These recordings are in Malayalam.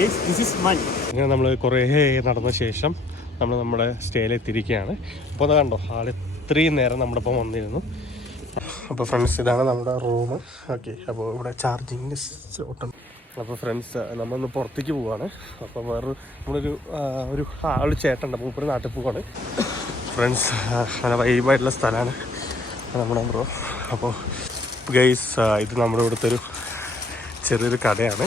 ദിസ് അങ്ങനെ നമ്മൾ കുറേ നടന്ന ശേഷം നമ്മൾ നമ്മുടെ സ്റ്റേയിൽ എത്തിയിരിക്കുകയാണ്. അപ്പോൾ അത് കണ്ടോ ആൾ ഇത്രയും നേരം നമ്മുടെ ഒപ്പം വന്നിരുന്നു. അപ്പോൾ ഫ്രണ്ട്സ് ഇതാണ് നമ്മുടെ റൂം. ഓക്കെ അപ്പോൾ ഇവിടെ ചാർജിങ് സ്ലോട്ടുണ്ട് അപ്പോൾ ഫ്രണ്ട്സ് നമ്മളൊന്ന് പുറത്തേക്ക് പോവാണ്. അപ്പോൾ വേറൊരു നമ്മളൊരു ഒരു ആൾ ചേട്ടന്റെ മൂപ്പര് നാട്ടിൽ പോവാണ്. ഫ്രണ്ട്സ് നല്ല വൈബായിട്ടുള്ള സ്ഥലമാണ് നമ്മുടെ ബ്രോ അപ്പോൾ ഗൈസ് ഇത് നമ്മുടെ ഇവിടുത്തെ ഒരു ചെറിയൊരു കടയാണ്.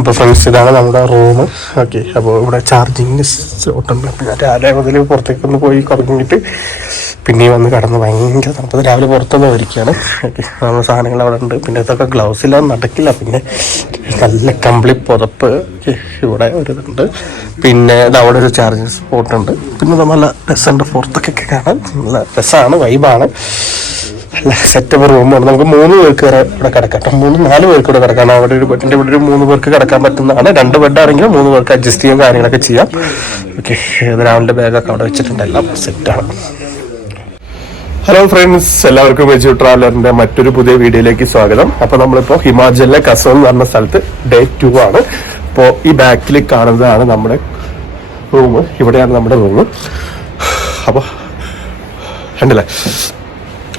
അപ്പോൾ ഫ്രണ്ട്സ് ഇതാണ് നമ്മുടെ റൂം ഓക്കെ അപ്പോൾ ഇവിടെ ചാർജിങ് സ്ലോട്ടുണ്ട് രാവിലെ മുതൽ പുറത്തേക്കൊന്ന് പോയി കുറഞ്ഞിട്ട് പിന്നെ വന്ന് കടന്ന് ഭയങ്കര തണുപ്പത് രാവിലെ പുറത്തുനിന്ന് വരികയാണ്. ഓക്കെ നമ്മുടെ സാധനങ്ങൾ അവിടെ ഉണ്ട്. പിന്നെ ഇതൊക്കെ ഗ്ലൗസ് ഇല്ല നടക്കില്ല. പിന്നെ നല്ല കമ്പിളി പുതപ്പ്. ഇവിടെ ഒരു ഇതുണ്ട്. പിന്നെ ഇത് അവിടെ ഒരു ചാർജിങ് സ്പോട്ടുണ്ട് പിന്നെ നല്ല രസമുണ്ട് പുറത്തൊക്കെ കാണാൻ നല്ല രസമാണ് വൈബാണ് അല്ല സെറ്റപ്പ് റൂമാണ് നമുക്ക് മൂന്ന് പേർക്ക് വരെ ഇവിടെ കിടക്കാം. മൂന്ന് നാല് പേർക്ക് ഇവിടെ കിടക്കാം അവിടെ ഒരു ബെഡിന്റെ ഇവിടെ ഒരു മൂന്ന് പേർക്ക് കിടക്കാൻ പറ്റുന്നതാണ്. രണ്ട് ബെഡ് ആണെങ്കിലും മൂന്ന് പേർക്ക് അഡ്ജസ്റ്റ് ചെയ്യാൻ കാര്യങ്ങളൊക്കെ ചെയ്യാം. ഓക്കെ രാവിലെ ബാഗൊക്കെ അവിടെ വെച്ചിട്ടുണ്ട്. എല്ലാം സെറ്റാണ് ഹലോ ഫ്രണ്ട്സ് എല്ലാവർക്കും വെജു ട്രാവലറിന്റെ മറ്റൊരു പുതിയ വീഡിയോയിലേക്ക് സ്വാഗതം. അപ്പൊ നമ്മളിപ്പോ ഹിമാചലിലെ കസം എന്ന് പറഞ്ഞ സ്ഥലത്ത് ഡേ ടു ആണ്. അപ്പോ ഈ ബാക്കിൽ കാണുന്നതാണ് നമ്മുടെ റൂം ഇവിടെയാണ് നമ്മുടെ റൂം അപ്പൊ കണ്ടില്ലേ?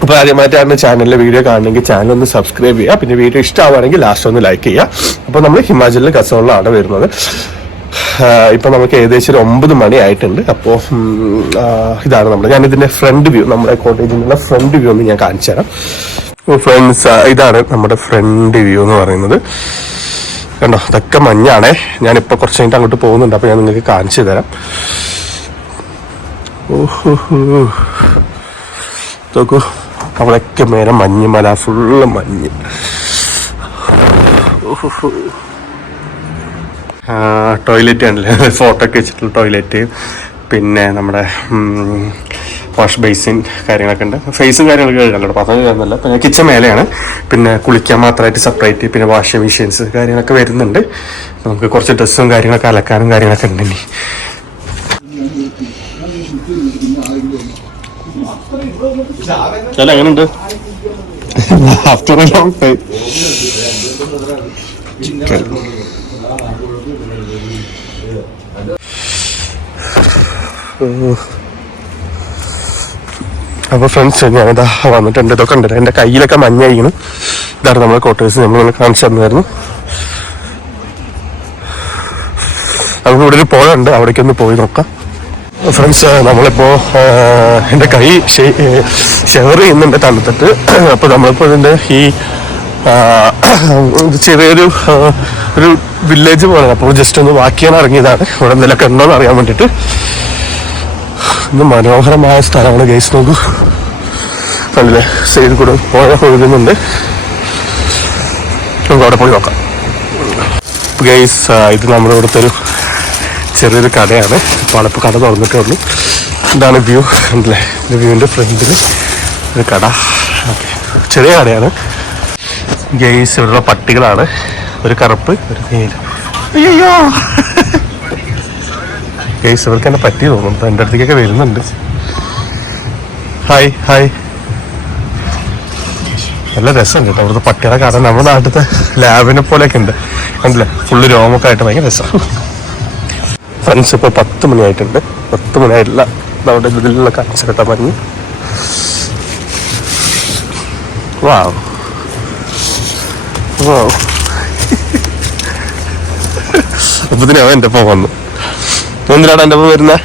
അപ്പോൾ ആദ്യമായിട്ടാണ് ചാനലിലെ വീഡിയോ കാണണമെങ്കിൽ ചാനൽ ഒന്ന് സബ്സ്ക്രൈബ് ചെയ്യുക. പിന്നെ വീഡിയോ ഇഷ്ടമാവുകയാണെങ്കിൽ ലാസ്റ്റ് ഒന്ന് ലൈക്ക് ചെയ്യുക. അപ്പോൾ നമ്മൾ ഹിമാചലിലെ കസോളിലാണ് വരുന്നത്. ഇപ്പോൾ നമുക്ക് ഏകദേശം ഒരു ഒമ്പത് മണി ആയിട്ടുണ്ട്. അപ്പോൾ ഇതാണ് നമ്മുടെ ഞാനിതിന്റെ ഫ്രണ്ട് വ്യൂ നമ്മുടെ കോട്ടേജിൽ നിന്നുള്ള ഫ്രണ്ട് വ്യൂ ഒന്ന് ഞാൻ കാണിച്ചു തരാം. ഫ്രണ്ട്സ് ഇതാണ് നമ്മുടെ ഫ്രണ്ട് വ്യൂ എന്ന് പറയുന്നത്. കണ്ടോ ഇതൊക്കെ മഞ്ഞാണേ. ഞാനിപ്പോൾ കുറച്ച് കഴിഞ്ഞിട്ട് അങ്ങോട്ട് പോകുന്നുണ്ട്. അപ്പോൾ ഞാൻ നിങ്ങൾക്ക് കാണിച്ചു തരാം. ഓഹോ നോക്കൂ അവിടെയൊക്കെ മേലെ മഞ്ഞ് മല ഫുള്ള് മഞ്ഞ്. ടോയ്ലറ്റ് ആണല്ലേ ഫോട്ടോ ഒക്കെ വെച്ചിട്ടുള്ള ടോയ്ലറ്റ്. പിന്നെ നമ്മുടെ വാഷ് ബേസിൻ കാര്യങ്ങളൊക്കെ ഉണ്ട്. ഫേസും കാര്യങ്ങളൊക്കെ കഴുകാൻ അപ്പോൾ അതൊക്കെ കയറുന്നില്ല പിന്നെ കിച്ചൺ മേലെയാണ്. പിന്നെ കുളിക്കാൻ മാത്രമായിട്ട് സെപ്പറേറ്റ് പിന്നെ വാഷിംഗ് മെഷീൻസ് കാര്യങ്ങളൊക്കെ വരുന്നുണ്ട്. നമുക്ക് കുറച്ച് ഡ്രസ്സും കാര്യങ്ങളൊക്കെ അലക്കാനും കാര്യങ്ങളൊക്കെ ഉണ്ട് ചേട്ടാ എങ്ങനെയുണ്ട് ആഫ്റ്റർ ലോങ് ടൈം അപ്പൊ ഫ്രണ്ട്സ് ഞാനിതാ വന്നിട്ടുണ്ട്. ഇതൊക്കെ ഉണ്ട് എന്റെ കയ്യിലൊക്കെ മഞ്ഞായിരിക്കണം ഇതാണ് നമ്മുടെ ക്വാർട്ടേഴ്സ് നമ്മൾ കാണിച്ചു തന്നായിരുന്നു നമുക്ക് ഇവിടെ ഒരു പുഴ ഉണ്ട്. അവിടേക്കൊന്ന് പോയി നോക്കാം. ഫ്രണ്ട്സ് നമ്മളിപ്പോൾ എന്റെ കൈ ഷെയർ ചെയ്യുന്നുണ്ട് തണുത്തിട്ട്. അപ്പോൾ നമ്മളിപ്പോൾ ഇതിന്റെ ഈ ചെറിയൊരു ഒരു വില്ലേജ് പോലെ. അപ്പോൾ ജസ്റ്റ് ഒന്ന് വാക്ക് ചെയ്യാൻ ഇറങ്ങിയതാണ്. ഇവിടെ എന്തെങ്കിലുമൊക്കെ ഉണ്ടോയെന്ന് അറിയാൻ വേണ്ടിയിട്ട്. ഇന്ന് മനോഹരമായ സ്ഥലമാണ്. ഗൈസ് നോക്കൂ. നല്ല സൈഡിൽ കൂടെ പുഴ ഒഴുകുന്നുണ്ട്. നമുക്ക് അവിടെ പോയി നോക്കാം. ഗൈസ് ഇത് നമ്മുടെ ഇവിടുത്തെ ഒരു ചെറിയൊരു കടയാണ്. വളപ്പ് കട തുറന്നിട്ടേ ഉള്ളൂ ഇതാണ് വ്യൂ. ഉണ്ടല്ലേ എന്റെ വ്യൂവിന്റെ ഫ്രണ്ടിൽ ഒരു കട. ഓക്കെ. ചെറിയ കടയാണ്. ഗെയ്സ് ഇവിടെയുള്ള പട്ടികളാണ്. ഒരു കറുപ്പ് ഒരു നീല. അയ്യോ! ഗെയ്സ് ഇവർക്ക് എന്നെ പറ്റി തോന്നുന്നു. എന്റെ അടുത്തേക്കൊക്കെ വരുന്നുണ്ട്. Hi hi. നല്ല രസമുണ്ട് കേട്ടോ. അവിടുത്തെ പട്ടികളെ കാണാൻ നമ്മുടെ നാട്ടിലത്തെ ലാബിനെ പോലെയൊക്കെ ഉണ്ട്. കണ്ടില്ലേ? ഫുള്ള് രോമൊക്കെ ആയിട്ട് ഭയങ്കര രസമാണ്. ഫ്രണ്ട്സ് ഇപ്പോൾ പത്ത് മണിയായിട്ടുണ്ട്. പത്ത് മണിയായിട്ടില്ല. നമ്മുടെ ഇതിലുള്ള കാഴ്ച പറഞ്ഞ് വാവ് വാവ് അപ്പത്തിന് എന്റെ ഒപ്പം വന്നു. എന്തിനാണ് എന്റെ ഒപ്പം വരുന്നത്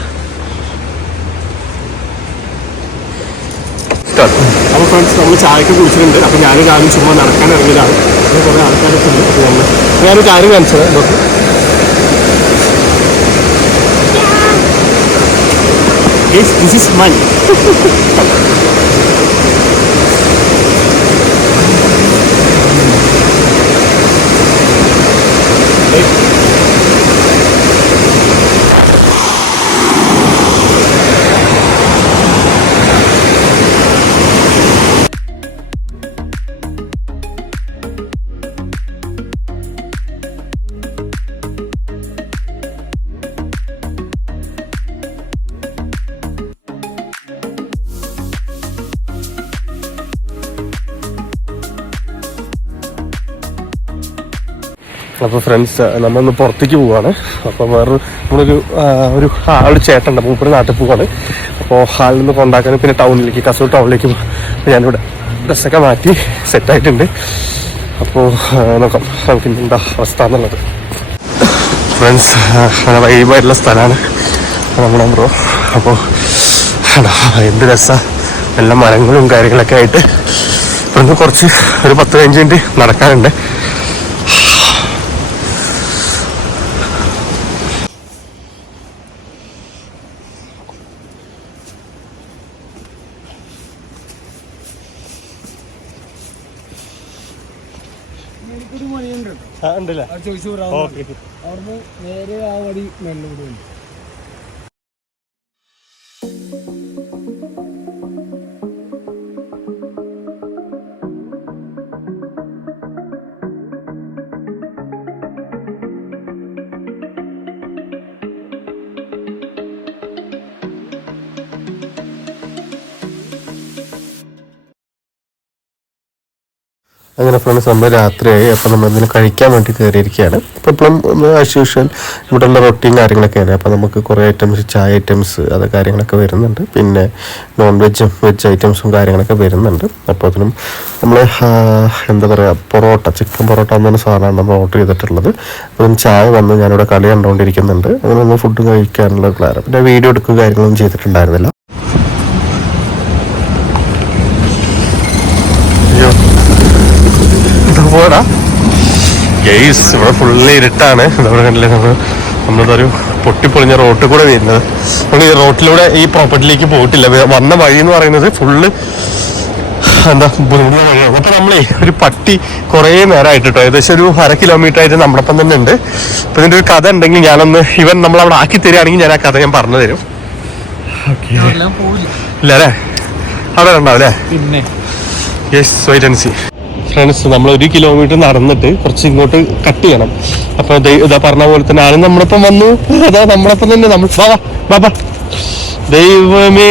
അപ്പോൾ ചായക്ക് കുടിച്ചിട്ടുണ്ട്. അപ്പോൾ ഞാൻ ഞാനും ചുമ്മാ നടക്കാൻ ഇറങ്ങിയതാണ്. കുറേ ആൾക്കാരൊക്കെ ഉണ്ട്. അപ്പോൾ നമ്മൾ ഞാനൊരു കാര്യം കാണിച്ചത് നോക്ക് Yes, this is money. അപ്പോൾ ഫ്രണ്ട്സ് നമ്മളൊന്ന് പുറത്തേക്ക് പോവാണ്. അപ്പോൾ വേറൊരു നമ്മളൊരു ഒരു ആൾ ചേട്ടന്റെ മൂപ്പര് നാട്ടിൽ പോവാണ്. അപ്പോൾ ഹാളിൽ നിന്ന് കൊണ്ടാക്കാൻ പിന്നെ ടൗണിലേക്ക് കസൂർ ടൗണിലേക്ക് ഞാനിവിടെ ഡ്രസ്സൊക്കെ മാറ്റി സെറ്റായിട്ടുണ്ട് അപ്പോൾ നോക്കാം. നമുക്ക് എന്താ അവസ്ഥ എന്നുള്ളത്. ഫ്രണ്ട്സ് അങ്ങനെ വൈബായിട്ടുള്ള സ്ഥലമാണ്. നമ്മുടെ ബ്രോ അപ്പോൾ എന്ത് രസമാണ് എല്ലാ മരങ്ങളും കാര്യങ്ങളൊക്കെ ആയിട്ട്. ഇവിടുന്ന് കുറച്ച് ഒരു പത്ത് പതിനഞ്ച് മിനിറ്റ് നടക്കാനുണ്ട്. ഉണ്ടല്ലേ? അവിടുന്ന് നേരെ ആ വഴി വടി മെല്ലെ അങ്ങനെ ഫ്രണ്ട്സ് നമ്മൾ രാത്രിയായി. അപ്പോൾ നമ്മൾ ഇതിന് കഴിക്കാൻ വേണ്ടി കയറിയിരിക്കുകയാണ് അപ്പോൾ ഇപ്പോഴും ആസ് യൂഷ്വൽ ഇവിടെയുള്ള റൊട്ടീൻ കാര്യങ്ങളൊക്കെയാണ്. അപ്പോൾ നമുക്ക് കുറേ ഐറ്റംസ് ചായ ഐറ്റംസ് അത് കാര്യങ്ങളൊക്കെ വരുന്നുണ്ട്. പിന്നെ നോൺ വെജും വെജ് ഐറ്റംസും കാര്യങ്ങളൊക്കെ വരുന്നുണ്ട്. അപ്പോൾ അതിനും നമ്മൾ എന്താ പറയുക പൊറോട്ട ചിക്കൻ പൊറോട്ട എന്നൊരു സാധനമാണ് നമ്മൾ ഓർഡർ ചെയ്തിട്ടുള്ളത്. അപ്പം ചായ വന്ന് ഞാനിവിടെ കളി കണ്ടുകൊണ്ടിരിക്കുന്നുണ്ട്. അങ്ങനെ ഒന്ന് ഫുഡ് കഴിക്കാനുള്ള പ്ലാൻ പിന്നെ വീഡിയോ എടുക്കുക കാര്യങ്ങളൊന്നും ചെയ്തിട്ടുണ്ടായിരുന്നില്ല അയ്യോ പോടാ ഗെയ്സ് ഇവിടെ ഫുള്ള് ഇരുട്ടാണ്. നമ്മുടെ കണ്ടില്ലേ നമ്മൾ നമ്മളിതൊരു പൊട്ടിപ്പൊളിഞ്ഞ റോട്ടിൽ കൂടെ വരുന്നത്. നമ്മൾ ഈ റോട്ടിലൂടെ ഈ പ്രോപ്പർട്ടിയിലേക്ക് പോയിട്ടില്ല. വന്ന വഴി എന്ന് പറയുന്നത് ഫുള്ള് എന്താ ബുദ്ധിമുട്ടുള്ള വഴിയാണ്. അപ്പം നമ്മളേ ഒരു പട്ടി കുറേ നേരമായിട്ട് കേട്ടോ ഏകദേശം ഒരു അര കിലോമീറ്റർ ആയിട്ട് നമ്മളൊപ്പം തന്നെ ഉണ്ട്. അപ്പം ഇതിന്റെ ഒരു കഥ ഉണ്ടെങ്കിൽ ഞാനൊന്ന് ഇവൻ നമ്മൾ അവിടെ ആക്കി തരികയാണെങ്കിൽ ഞാൻ ആ കഥ ഞാൻ പറഞ്ഞു തരും. ഇല്ല അല്ലേ? അവിടെ ഉണ്ടാവും അല്ലേ? പിന്നെ? Yes wait and see friends നമ്മൾ ഒരു കിലോമീറ്റർ നടന്നിട്ട് കുറച്ച് ഇങ്ങോട്ട് കട്ട് ചെയ്യണം. അപ്പൊ ഇതാ പറഞ്ഞ പോലെ തന്നെ ആരും നമ്മളൊപ്പം വന്നു. അതാ നമ്മളൊപ്പം തന്നെ നമ്മൾ ദൈവമേ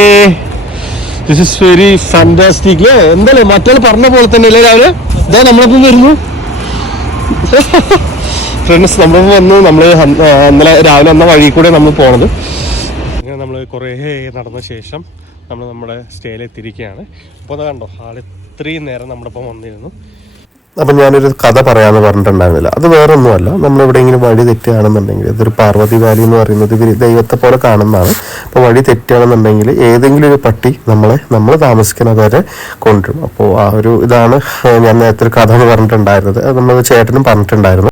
ദിസ് ഇസ് വെരി ഫാന്റാസ്റ്റിക് അല്ലേ എന്തല്ലേ മറ്റേ പറഞ്ഞ പോലെ തന്നെ അല്ലേ രാവിലെ? ഇതാ നമ്മളൊപ്പം വരുന്നു. ഫ്രണ്ട്സ് നമ്മളൊപ്പം വന്നു. നമ്മൾ ഇന്നലെ രാവിലെ വന്ന വഴി കൂടെ നമ്മൾ പോണത്. അങ്ങനെ നമ്മൾ കുറേ നടന്ന ശേഷം നമ്മൾ നമ്മുടെ സ്റ്റേയിൽ എത്തിയിരിക്കുകയാണ് അപ്പോൾ അത് കണ്ടോ ആൾ ഇത്രയും നേരം നമ്മുടെ ഒപ്പം വന്നിരുന്നു. അപ്പം ഞാനൊരു കഥ പറയാമെന്ന് പറഞ്ഞിട്ടുണ്ടായിരുന്നില്ല. അത് വേറെ ഒന്നുമല്ല നമ്മൾ എവിടെയെങ്കിലും വഴി തെറ്റുകയാണെന്നുണ്ടെങ്കിൽ ഇതൊരു പാർവതി വാലി എന്ന് പറയുന്നത് ഇവർ ദൈവത്തെ പോലെ കാണുന്നതാണ്. അപ്പോൾ വഴി തെറ്റുകയാണെന്നുണ്ടെങ്കിൽ ഏതെങ്കിലും ഒരു പട്ടി നമ്മളെ നമ്മൾ താമസിക്കുന്നത് വരെ കൊണ്ടുവരും. അപ്പോൾ ആ ഒരു ഇതാണ് ഞാൻ നേരത്തെ ഒരു കഥ എന്ന് പറഞ്ഞിട്ടുണ്ടായിരുന്നത്. അത് നമ്മൾ ചേട്ടനും പറഞ്ഞിട്ടുണ്ടായിരുന്നു.